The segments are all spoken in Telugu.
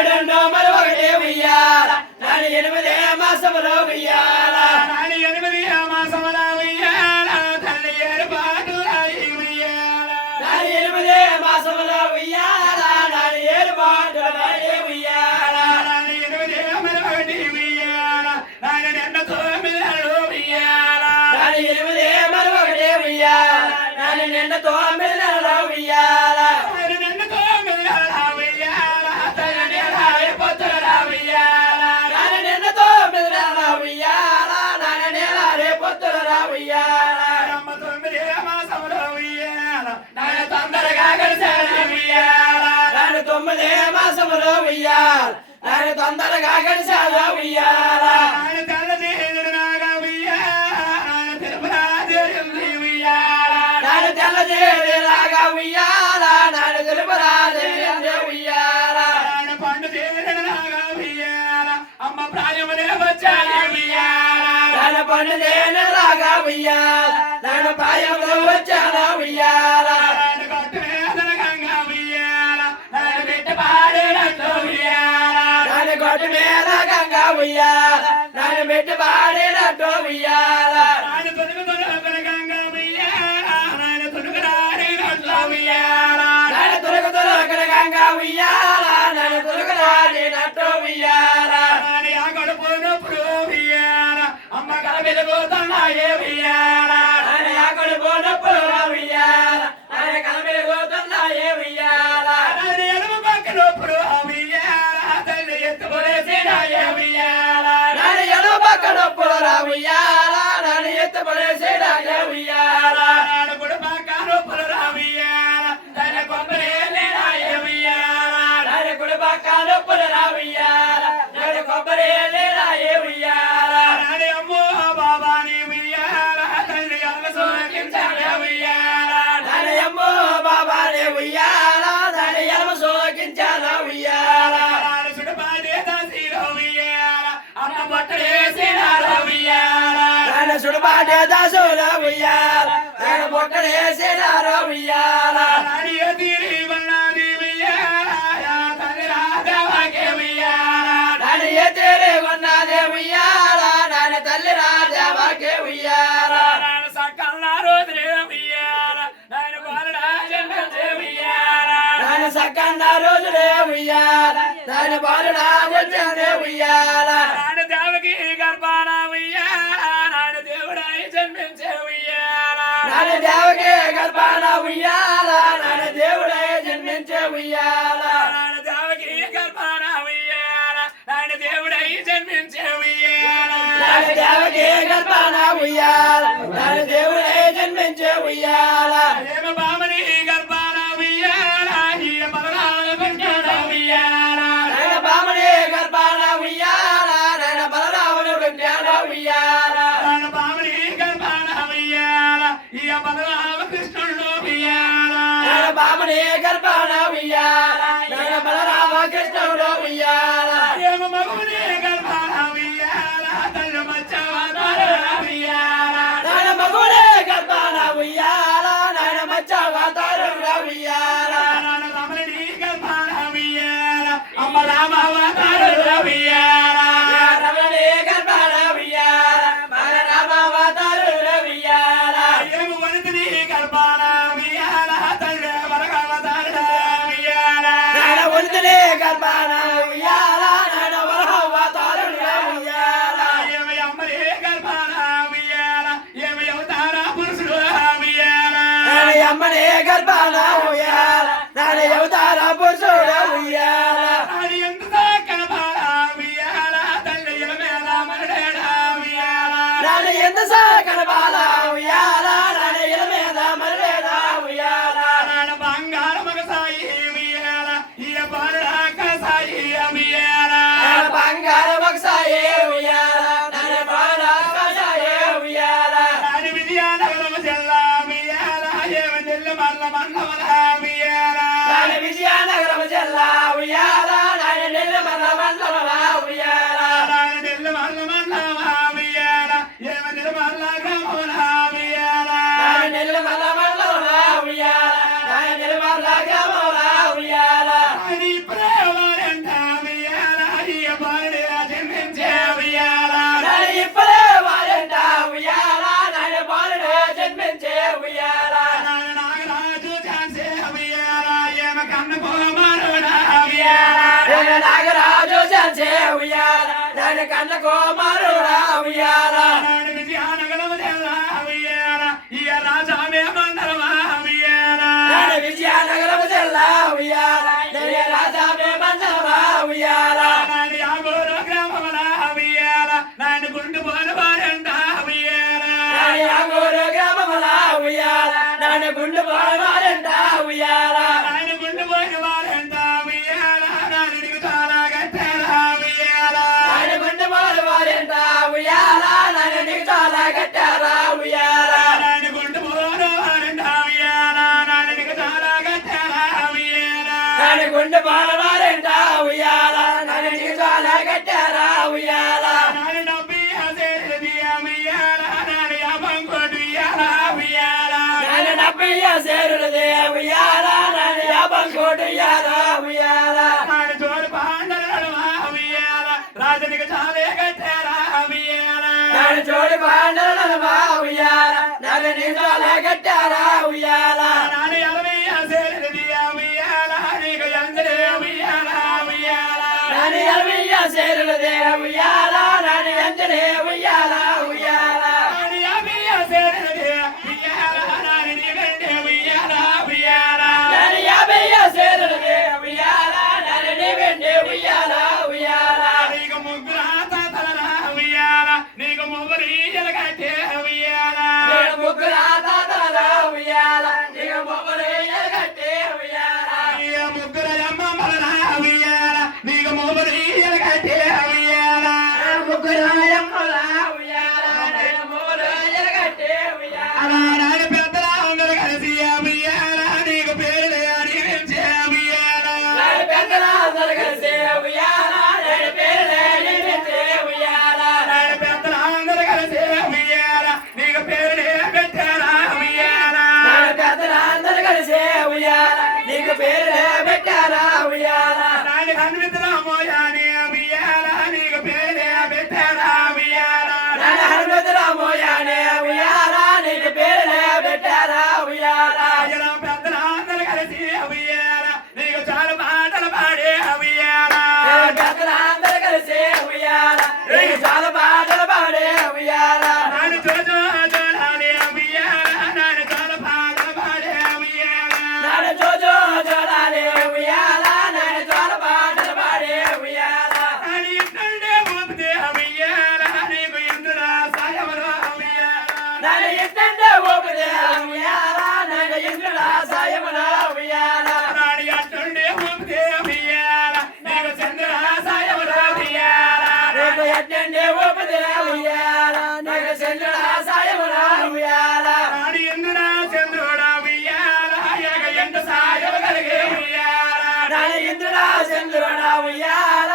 ఏడుండో మరి ఒకటి ఉయ్యాల నాని ఎనిమిదే మాసములో ఉయ్యాల నాని 8 మాసముల ఉయ్యాల తల్లి ఏర్పాటు రాయి ఉయ్యాల నాని ఎనిమిదే మాసములో ఉయ్యాల నాని ఏర్పాటు రాయి ఉయ్యాల నాని 8 మరి ఒకటి ఉయ్యాల నాని నిన్న 9 నెలలు ఉయ్యాల నాని ఎనిమిదే మరి ఒకటి ఉయ్యాల నాని నిన్న 9 నెలలు ఉయ్యాల నాని నిన్న 9 నెలలు ఉయ్యాల తల్లి నేలాయ పొత్తుల ఉయ్యాల నాని నిన్న 9 నెలలు ఉయ్యాల నాని నేలారే పొత్తుల ఉయ్యాల అమ్మ 9 మాసముల ఉయ్యాల నాని తొందరగా గడిచాల ఉయ్యాల నాని 9 మాసములో ఉయ్యాల నాని తొందరగా గడిచాల ఉయ్యాల నాని తెల్లది నాగా ఉయ్యాల నాని తిరుపతి ఉయ్యాల నాని తెల్లదేలాగా ఉయ్యాల నాని తెలుపురాజే ఉయ్యాల నాని పండు నాగా ఉయ్యాల అమ్మ ప్రాయములే వచ్చాయి ఉయ్యాల నాని పండుదేనలాగా ఉయ్యాల నాని పాయంలో వచ్చాల ఉయ్యాల నాని కొట్టు వేదన గంగా ఉయ్యాల నాని బిడ్డ పాడినట్టు ఉయ్యాల నాని గొడ్డు మీద గంగా ఉయ్యాల నాని బిడ్డ పాడినట్టు ఉయ్యాల నాని తొలుగు గంగా ఉయ్యాల నాని తొలుగు రాడినట్టు ఉయ్యాల నాని తొలగ గంగా ఉయ్యాల నాని తొలగరాడినట్టు ఉయ్యాల నాని ఆ కడుపు నొప్పుడు ఉయ్యాల అమ్మ కల వెలుగుతున్నాయే ఉయ్యాల నాని అక్కడ పోనప్పుడు ఉయ్యాల నాని కలమిలిగోతున్నాయే ఉయ్యాల నాని ఎడమ పక్క నొప్పుడు ఉయ్యాల తల్లి ఎత్తుకొనేసినాయే ఉయ్యాల నాని ఎడమ పక్కనప్పుడు ఉయ్యాల నాని ఎత్తుపడేసేడాగే ఉయ్యాల నాని కుడి పక్క నొప్పుడు ఉయ్యాల తల్లి కొబ్బరినాయే ఉయ్యాల నాని కుడి పక్కనప్పుడు ఉయ్యాల నాని కొబ్బరి లేరాయే ఉయ్యాల నాని అమ్మో బాబాని ఉయ్యాల తల్లి అల్ల సోకించాలే ఉయ్యాల నాని అమ్మో బాబానే ఉయ్యాల నాని ఎడమ సోకించాల ఉయ్యాల నాని సుడపాడే దాసిలో ఉయ్యాల అమ్మ బొట్టలేసినాల ఉయ్యాల నాని సుడబాటే దాసుల ఉయ్యాల నాని బొట్టలేసేనారో ఉయ్యాల నాని ఎదిరి వన్నాది ఉయ్యాల తల్లి రాజావాకే ఉయ్యాల నాని ఎతిరి ఉన్నదే ఉయ్యాల నాని తల్లి రాజావాకే ఉయ్యాల నాని సకల రోజులే ఉయ్యాల నాని బాలుడా జన్మించే ఉయ్యాల నాని సకన్న రోజులే ఉయ్యాల నాని బాలుడా వచ్చే ఉయ్యాల నాని దేవకి గర్భాన ఉయ్యాల నాని దేవుడై జన్మించే ఉయ్యాల నాని దేవకి గర్భాన ఉయ్యాల నాని దేవుడే జన్మించే ఉయ్యాల నాని దేవకి గర్భాన ఉయ్యాల నాని దేవుడై జన్మించే ఉయ్యాల నాని దేవకి గర్భాన ఉయ్యాల నాని దేవుడే జన్మించే ఉయ్యాల ఏమ బామని గర్భాన ఉయ్యాల ఈ బలరామ పుట్టాడ ఉయ్యాల నాయన బామని గర్భాన ఉయ్యాల నాయన బలరాముడు పుట్టాడ ఉయ్యాల నాన్న బామని గర్భాన ఉయ్యాల ఈ బలరామ కృష్ణుడు ఉయ్యాల నాయన బామని గర్భాన ఉయ్యాల నాయన బలరామ కృష్ణుడు ఉయ్యాల ఏమ మగుని గర్భాన ఉయ్యాల తల్లి మచ్చవతార ఉయ్యాల నాయన మగుడే గర్భాన ఉయ్యాల నాయన మచ్చవతారుడ ఉయ్యాల నాన్న రమణి గర్భాన ఉయ్యాల అమ్మ రామవతారుడ ఉయ్యాల రమణి గర్భాన ఉయ్యాల మన రామవతారుడ ఉయ్యాల ఏమ వనితని గర్భాన ఉయ్యాల తల్లి వరగవతారుడ ఉయ్యాల నాయన ఉనితిని గర్భాన ఉయ్యాల నాయన వరహవతారుడ ఉయ్యాల ఏమ అమ్మని గర్భాన ఉయ్యాల ఏమ అవతార పురుషుడు ఉయ్యాల నాయన అమ్మని గర్భాన ఉయ్యాల నాయన అవతార పురుషుడ ఉయ్యాల నాని ఎంత గర్భాన ఉయ్యాల తల్లి ఎలమేల మరడేడ ఉయ్యాల నాయన ఎంత సాకన బాల ఉయ్యాల నాయన ఇల మీద మర్రేద ఉయ్యాల నాన్న బంగారు మగ సాయి ఉయ్యాల ఈ బాలుడాక సాయి ఉయ్యాల నాయన బంగారు మగసాయే ఉయ్యాల నాయన బాలకాసాయే ఉయ్యాల నాని విజయనగరం జిల్లా ఉయ్యాల ఏమ దిల్లు మల్ల మండవల నాని కన్న కుమారుడా ఉయ్యాల నాని విజయనగరం జిల్లా ఉయ్యాల ఈ రాజామే మండలమా ఉయ్యాల నాని విజయనగరం జిల్లా ఉయ్యాల నాని రాజామే మండలమా ఉయ్యాల నాని ఆగూరు గ్రామముల ఉయ్యాల నాని గుండు పోని వారంట ఉయ్యాల నాని ఆగూరు గ్రామముల ఉయ్యాల నాని గుండు పోవాలంట ఉయ్యాల నాని గుండు పోని వారంట ఉయ్యాల నాని నీకు చాలా కట్టారా ఉయ్యాల నాని గుండు పోవాలంట ఉయ్యాల నాని నీకు చాలా కట్టారా ఉయ్యాల నాని గుండు పోని వారంట ఉయ్యాల నాని నీకు చాలా కట్టారా ఉయ్యాల నాని గుండు పోవాలంట ఉయ్యాల నాని నీకు చాలా కట్టారా ఉయ్యాల నాని నవ్వి హసేది ఉయ్యాల నాని అబంకోటి ఉయ్యాల ఉయ్యాల నాని నబ్బయ్య సేరులదే ఉయ్యాల నాని అబంకోటి ఉయ్యాల ఉయ్యాల నాని జోడు పాండలు ఉయ్యాల రాజునికి చాలే కట్టారా ఉయ్యాల నాని జోడి పాండలమా ఉయ్యాల నాని నీకు చాలా కట్టారా ఉయ్యాల నాని అలవి హసేది ఉయ్యాల నీకు ఎందరే ఉయ్యాల ఉయ్యాల నాని అల్వయ్య సేరులదే ఉయ్యాల నాని అంజనే ఉయ్యాల ఉయ్యాల నాని అవి హసేది ఉయ్యాల నాని నీకంటే ఉయ్యాల ఉయ్యాల నాని అబ్బయ్య సేరులదే ఉయ్యాల నాని నీవెండే ఉయ్యాల ఉయ్యాల నీకు ముగ్గురు తాతలరా ఉయ్యాల నీకు ముగ్గురు కట్టే ఉయ్యాల నేను ముగ్గురు తాతల ఉయ్యాల నీకు ముగ్గురు ఎలగట్టే ఉయ్యాల నీకు ముగ్గురు అమ్మమ్మలరా ఉయ్యాల నీకు ముగ్గురు కట్టే ఉయ్యాల నేను ముగ్గురు అమ్మల ఉయ్యాల నేను ముగ్గురు ఎలగట్టే ఉయ్యాల అలా నాని పెద్దలా అందరు కలిసి ఉయ్యాల నీకు పేరు అడిగించే ఉయ్యాల నాని పెద్దల అందరూ కలిసి ఉయ్యాల నేను పేరులే నిలిచే ఉయ్యాల నాని పెద్దలా అందరు కలిసి ఉయ్యాల నీకు పేరు పెట్టారా ఉయ్యాల నాని పెద్దల అందరూ కలిసి ఉయ్యాల నీకు పేరులే పెట్టారా ఉయ్యాల నాని కన్వితరా మోయాని ఉయ్యాల నీకు పేరు పెట్టారా ఉయ్యాల నాని హనుమతుల మోయానే ఉయ్యాల నీకు పేరులే పెట్టారా ఉయ్యాల రాజుల పెద్దల అందరు కలిసి ఉయ్యాల నీకు చాలా పాటలు పాడే ఉయ్యాల నేను పెద్దల అందరూ కలిసి ఉయ్యాల నీకు చాలా పాటలు పాడే ఉయ్యాల నాని జోజో జోలాలి ఉయ్యాల నాని చాలా పాటలు పాడే ఉయ్యాల నాని జోజో జోలాలి ఉయ్యాల నాని చాలా పాటలు పాడే ఉయ్యాల నాని ఇంటుండే ఊపితే ఉయ్యాల నీకు ఇంద్రుడా సాయములు ఉయ్యాల నాని ఇట్టంటే ఊపితే ఉయ్యాల నాని ఇంద్రుడా సాయమున ఉయ్యాల నాని అట్టుండే ఊపితే ఉయ్యాల నీకు చంద్రుడా సాయములు ఉయ్యాల నీకు ఎట్టంటే ఊపితే ఉయ్యాల నీకు చంద్రుడా సాయమున ఉయ్యాల నాని ఇంద్రుడా చంద్రుడా ఉయ్యాల ఎగ ఎండ సాయము కలిగే ఉయ్యాల నాని ఇంద్రుడా చంద్రుడా ఉయ్యాల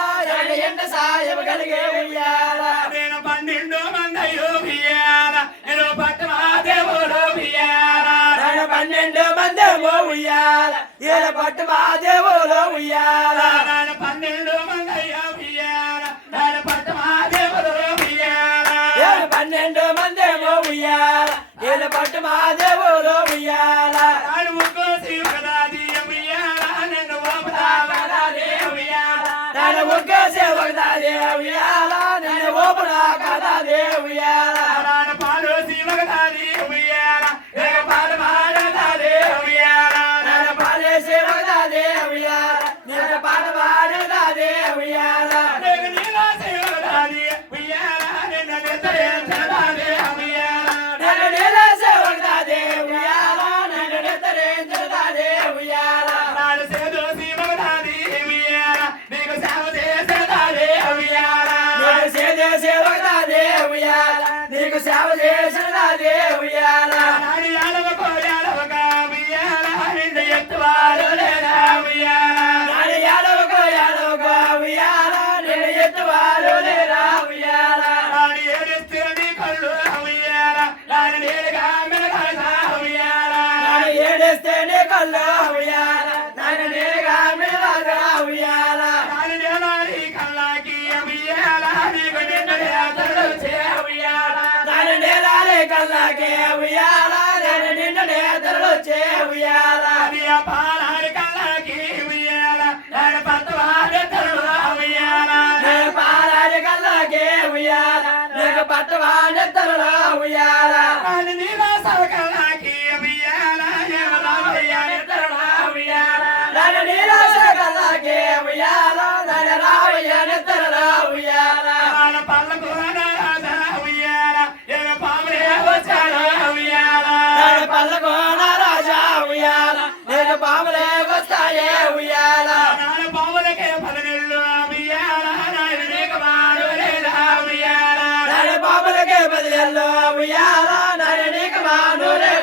ఎంట సాయం కలిగే ఉయ్యాల నేను 12 మందయ్యో ఉయ్యాల నేను పట్టమా దేవుడు ఉయ్యాల నాని 12 మంది ఉయ్యాల ఈల పట్టు మా దేవులో ఉయ్యాల నాన్న 12 మందయ్యో ఉయ్యాల నేను పట్టమా దేవుడు ఉయ్యాల ఈల 12 మంది ఉయ్యాల ఈల పట్టు మా దేవులో ఉయ్యాల నాడు ముగ్గు శివదాది ఉయ్యాల నిన్ను ఓపదాదే ఉయ్యాల నాని ఒక్క సేవకదాదే ఉయ్యాల నేను ఓపునా కదాదే ఉయ్యాల నాన్న పాలు శివదాది ఉయ్యాల నేను పాలు మాడదాదే ఉయ్యాల నాని పాలే సేవకదాదే ఉయ్యాల నేను పాట పాడదాదే ఉయ్యాల నేను నీలా శివదాది ఉయ్యాల నిన్ను నిద్రించదాదే ఉయ్యాల నేను నీలే సేవకదాదే ఉయ్యాల నేను నిద్రించదాదే ఉయ్యాల నాడు సేదు శివదాది ఉయ్యాల నీకు సేవ చేసేదాదే ఉయ్యాల నీకు సేదే సేవకదాదే ఉయ్యాల నీకు సేవ చేసినదాదే ఉయ్యాల నాడు యాడవకో యాడవక ఉయ్యాల నిన్ను ఎత్తువారు లేదా ఉయ్యాల నాని యాడవకో ఉయ్యాల నిన్ను ఎత్తువారు లేరా ఉయ్యాల నాడు ఏడిస్తే నీ కళ్ళు ఉయ్యాల నాడు నేరుగా మెనగలదా ఉయ్యాల నాని ఏడేస్తే నీ కళ్ళు ఉయ్యాల నాని నేరుగా మిలగా ఉయ్యాల నాడు నేలాడి కళ్ళకి ఉయ్యాల నీకు నిన్ను తరచే ఉయ్యాల నాని నేలాలే కళ్ళకే ఉయ్యాల నేను నిన్ను నేతలొచ్చే ఉయ్యాల అది ఆ పాలాడి కళ్ళకి ఉయ్యాల నాడు పత్తవాడే తరుడు ఉయ్యాల నేను పాలాడి కళ్ళకే పట్టవా నెత్తరులా ఉయ్యాల అని నీలా సవకలాకి ఉయ్యాల రామయ్య నెత్తరులా ఉయ్యాల నన్ను నీరాశ కల్లాకే ఉయ్యాల నన్ను రావయ్య నెత్తరులా ఉయ్యాల మన పల్లకు రాజా ఉయ్యాల ఎగ పాములే వచ్చాడు ఉయ్యాల నన్ను పల్లకోన రాజా ఉయ్యాల నేను పాములే వస్తాయే ఉయ్యాల నాన్న పాములకే పదనెల్లు ఉయ్యాల నాయన నీకు మారు లేదా ఉయ్యాల నన్ను పాములకే బదిలెల్లో ఉయ్యాల నన్ను నీకు మానులే